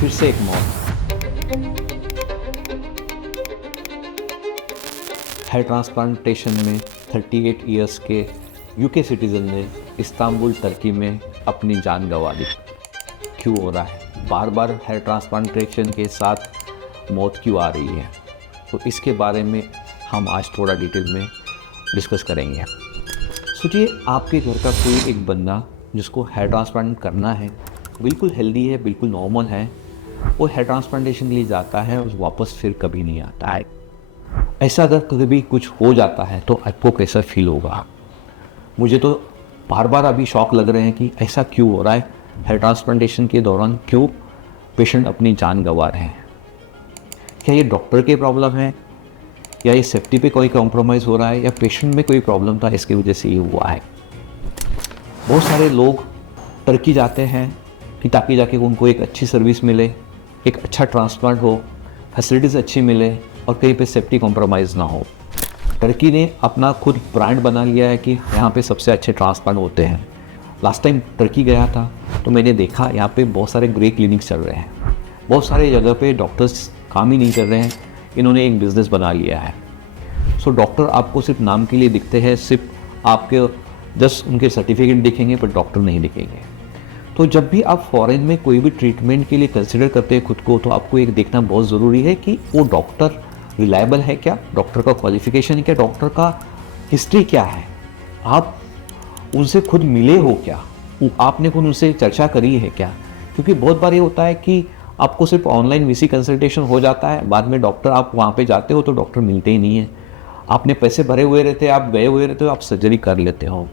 फिर से एक मौत। हेयर ट्रांसप्लांटेशन में 38 इयर्स के यूके सिटीज़न ने इस्तांबुल तुर्की में अपनी जान गंवा दी। क्यों हो रहा है? बार बार हेयर ट्रांसप्लांटेशन के साथ मौत क्यों आ रही है? तो इसके बारे में हम आज थोड़ा डिटेल में डिस्कस करेंगे। सोचिए, आपके घर का कोई एक बंदा जिसको हेयर ट्रांसप्लांट करना है, बिल्कुल हेल्दी है, बिल्कुल नॉर्मल है, वो हेयर ट्रांसप्लांटेशन के लिए जाता है और वापस फिर कभी नहीं आता है। ऐसा अगर कभी कुछ हो जाता है तो आपको कैसा फील होगा? मुझे तो बार बार अभी शॉक लग रहे हैं कि ऐसा क्यों हो रहा है। हेयर ट्रांसप्लांटेशन के दौरान क्यों पेशेंट अपनी जान गंवा रहे हैं? क्या ये डॉक्टर की प्रॉब्लम है, या ये सेफ्टी पे कोई कॉम्प्रोमाइज़ हो रहा है, या पेशेंट में कोई प्रॉब्लम था इसकी वजह से ये हुआ है? बहुत सारे लोग तुर्की जाते हैं कि ताकि जाके उनको एक अच्छी सर्विस मिले, एक अच्छा ट्रांसप्लांट हो, फैसिलिटीज़ अच्छी मिले और कहीं पे सेफ्टी कॉम्प्रोमाइज़ ना हो। तुर्की ने अपना खुद ब्रांड बना लिया है कि यहाँ पे सबसे अच्छे ट्रांसप्लांट होते हैं। लास्ट टाइम तुर्की गया था तो मैंने देखा यहाँ पे बहुत सारे ग्रे क्लिनिक्स चल रहे हैं, बहुत सारे जगह पे डॉक्टर्स काम ही नहीं कर रहे हैं, इन्होंने एक बिज़नेस बना लिया है। सो डॉक्टर आपको सिर्फ नाम के लिए दिखते हैं, सिर्फ आपके जस्ट उनके सर्टिफिकेट दिखेंगे पर डॉक्टर नहीं दिखेंगे। तो जब भी आप फॉरेन में कोई भी ट्रीटमेंट के लिए कंसिडर करते हैं खुद को, तो आपको एक देखना बहुत ज़रूरी है कि वो डॉक्टर रिलायबल है क्या, डॉक्टर का क्वालिफिकेशन है क्या, डॉक्टर का हिस्ट्री क्या है, आप उनसे खुद मिले हो क्या, आपने खुद उनसे चर्चा करी है क्या। क्योंकि बहुत बार ये होता है कि आपको सिर्फ ऑनलाइन वीसी कंसल्टेशन हो जाता है, बाद में डॉक्टर आप वहाँ पे जाते हो तो डॉक्टर मिलते ही नहीं है। आपने पैसे भरे हुए रहते हैं, आप गए हुए रहते हो, आप सर्जरी कर लेते हो।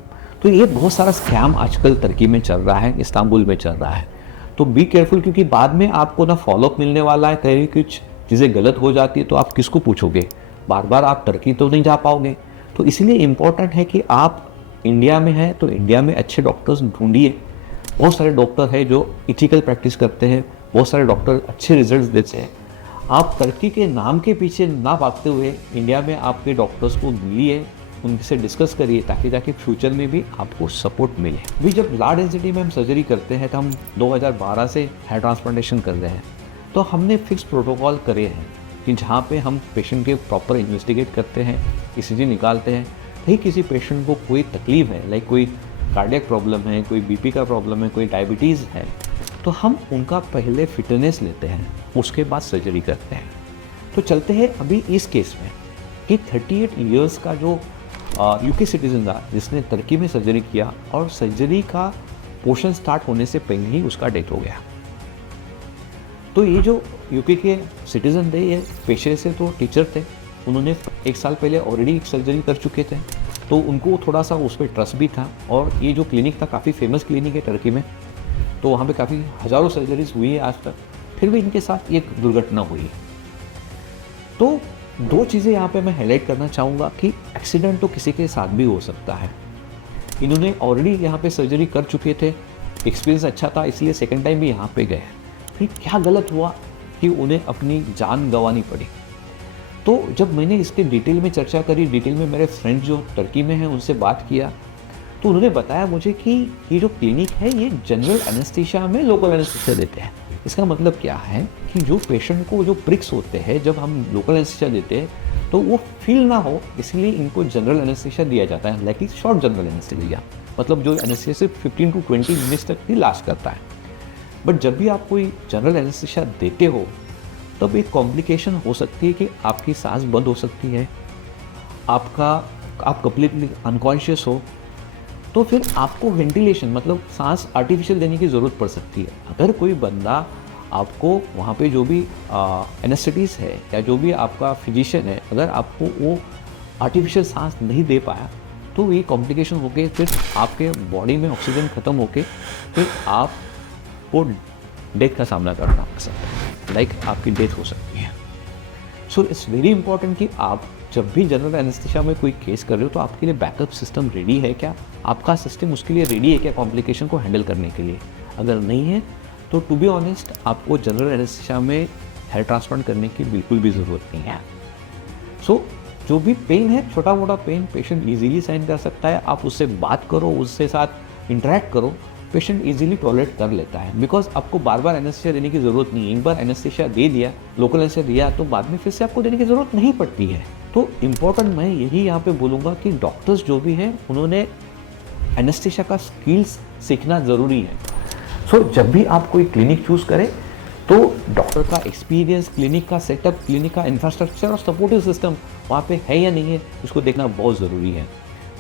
तो ये बहुत सारा स्कैम आजकल तुर्की में चल रहा है, इस्तांबुल में चल रहा है। तो बी केयरफुल, क्योंकि बाद में आपको ना फॉलोअप मिलने वाला है। कहीं कुछ चीज़ें गलत हो जाती है तो आप किसको पूछोगे? बार बार आप तुर्की तो नहीं जा पाओगे। तो इसलिए इम्पोर्टेंट है कि आप इंडिया में हैं तो इंडिया में अच्छे डॉक्टर्स ढूंढिए। बहुत सारे डॉक्टर हैं जो इथिकल प्रैक्टिस करते हैं, बहुत सारे डॉक्टर अच्छे रिजल्ट्स देते हैं। आप तुर्की के नाम के पीछे ना भागते हुए इंडिया में आपके डॉक्टर्स को मिलिए, उनसे डिस्कस करिए, ताकि जाके फ्यूचर में भी आपको सपोर्ट मिले। भी जब लार्ज डेंसिटी में हम सर्जरी करते हैं तो हम 2012 से हेयर ट्रांसप्लांटेशन कर रहे हैं, तो हमने फिक्स प्रोटोकॉल करे हैं कि जहाँ पे हम पेशेंट के प्रॉपर इन्वेस्टिगेट करते हैं, ईसीजी निकालते हैं। कहीं किसी पेशेंट को कोई तकलीफ है, लाइक कोई कार्डियक प्रॉब्लम है, कोई बीपी का प्रॉब्लम है, कोई डायबिटीज़ है, तो हम उनका पहले फिटनेस लेते हैं, उसके बाद सर्जरी करते हैं। तो चलते हैं अभी इस केस में कि 38 इयर्स का जो यूके सिटीजन था जिसने तुर्की में सर्जरी किया, और सर्जरी का पोर्शन स्टार्ट होने से पहले ही उसका डेथ हो गया। तो ये जो यूके के सिटीज़न थे, ये पेशे से तो टीचर थे, उन्होंने 1 साल पहले ऑलरेडी एक सर्जरी कर चुके थे, तो उनको थोड़ा सा उस पर ट्रस्ट भी था। और ये जो क्लिनिक था काफ़ी फेमस क्लिनिक है तुर्की में, तो वहाँ पे काफ़ी हज़ारों सर्जरीज हुई है आज तक। फिर भी इनके साथ एक दुर्घटना हुई। तो 2 चीज़ें यहाँ पे मैं हाईलाइट करना चाहूँगा कि एक्सीडेंट तो किसी के साथ भी हो सकता है। इन्होंने ऑलरेडी यहाँ पे सर्जरी कर चुके थे, एक्सपीरियंस अच्छा था, इसलिए सेकेंड टाइम भी यहाँ पे गए। फिर क्या गलत हुआ कि उन्हें अपनी जान गंवानी पड़ी? तो जब मैंने इसके डिटेल में चर्चा करी, डिटेल में मेरे फ्रेंड जो तुर्की में हैं उनसे बात किया, तो उन्होंने बताया मुझे कि ये जो क्लिनिक है ये जनरल एनेस्थीसिया में लोकल एनेस्थीसिया देते हैं। इसका मतलब क्या है कि जो पेशेंट को जो प्रिक्स होते हैं जब हम लोकल एनेस्थीसिया देते हैं तो वो फील ना हो, इसलिए इनको जनरल एनेस्थीसिया दिया जाता है, लाइक शॉर्ट जनरल एनेस्थीसिया, मतलब जो एनेस्थीसिया सिर्फ 15 to 20 मिनट्स तक ही लास्ट करता है। बट जब भी आप कोई जनरल एनेस्थीसिया देते हो तब एक कॉम्प्लिकेशन हो सकती है कि आपकी सांस बंद हो सकती है, आप कंप्लीटली अनकॉन्शियस हो, तो फिर आपको वेंटिलेशन मतलब सांस आर्टिफिशियल देने की ज़रूरत पड़ सकती है। अगर कोई बंदा आपको वहाँ पे जो भी एनेस्थेटिस्ट है या जो भी आपका फिजिशियन है, अगर आपको वो आर्टिफिशियल सांस नहीं दे पाया तो ये कॉम्प्लिकेशन होके फिर आपके बॉडी में ऑक्सीजन ख़त्म होके फिर आपको डेथ का सामना करना पड़ सकता है, लाइक आपकी डेथ हो सकती है। सो इट्स वेरी इंपॉर्टेंट कि आप जब भी जनरल एनेस्थीसिया में कोई केस कर रहे हो तो आपके लिए बैकअप सिस्टम रेडी है क्या, आपका सिस्टम उसके लिए रेडी है क्या कॉम्प्लिकेशन को हैंडल करने के लिए। अगर नहीं है तो टू बी ऑनेस्ट आपको जनरल एनेस्थीसिया में हेयर ट्रांसप्लांट करने की बिल्कुल भी ज़रूरत नहीं है। सो जो भी पेन है, छोटा मोटा पेन पेशेंट इजीली सहन कर सकता है, आप उससे बात करो, उससे साथ इंटरेक्ट करो, पेशेंट इजीली टॉलरेट कर लेता है, बिकॉज आपको बार बार एनेस्थीसिया देने की ज़रूरत नहीं है। एक बार एनेस्थीसिया दे दिया, लोकल एनेस्थीसिया दिया, तो बाद में फिर से आपको देने की ज़रूरत नहीं पड़ती है। तो इम्पोर्टेंट मैं यही यहाँ पे बोलूँगा कि डॉक्टर्स जो भी हैं उन्होंने एनेस्थीसिया का स्किल्स सीखना ज़रूरी है। सो जब भी आप कोई क्लिनिक चूज़ करें तो डॉक्टर का एक्सपीरियंस, क्लिनिक का सेटअप, क्लिनिक का इंफ्रास्ट्रक्चर और सपोर्टिव सिस्टम वहाँ पे है या नहीं है, इसको देखना बहुत ज़रूरी है,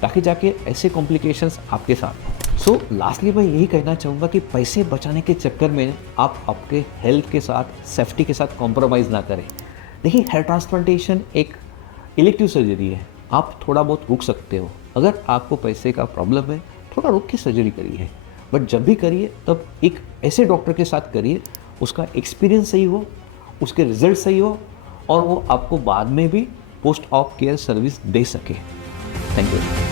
ताकि जाके ऐसे कॉम्प्लिकेशंस आपके साथ। सो लास्टली मैं यही कहना चाहूँगा कि पैसे बचाने के चक्कर में आप आपके हेल्थ के साथ, सेफ्टी के साथ कॉम्प्रोमाइज़ ना करें। देखिए, हेयर ट्रांसप्लांटेशन एक इलेक्टिव सर्जरी है, आप थोड़ा बहुत रुक सकते हो। अगर आपको पैसे का प्रॉब्लम है, थोड़ा रुक के सर्जरी करिए, बट जब भी करिए तब एक ऐसे डॉक्टर के साथ करिए उसका एक्सपीरियंस सही हो, उसके रिजल्ट सही हो और वो आपको बाद में भी पोस्ट ऑप केयर सर्विस दे सके। Thank you.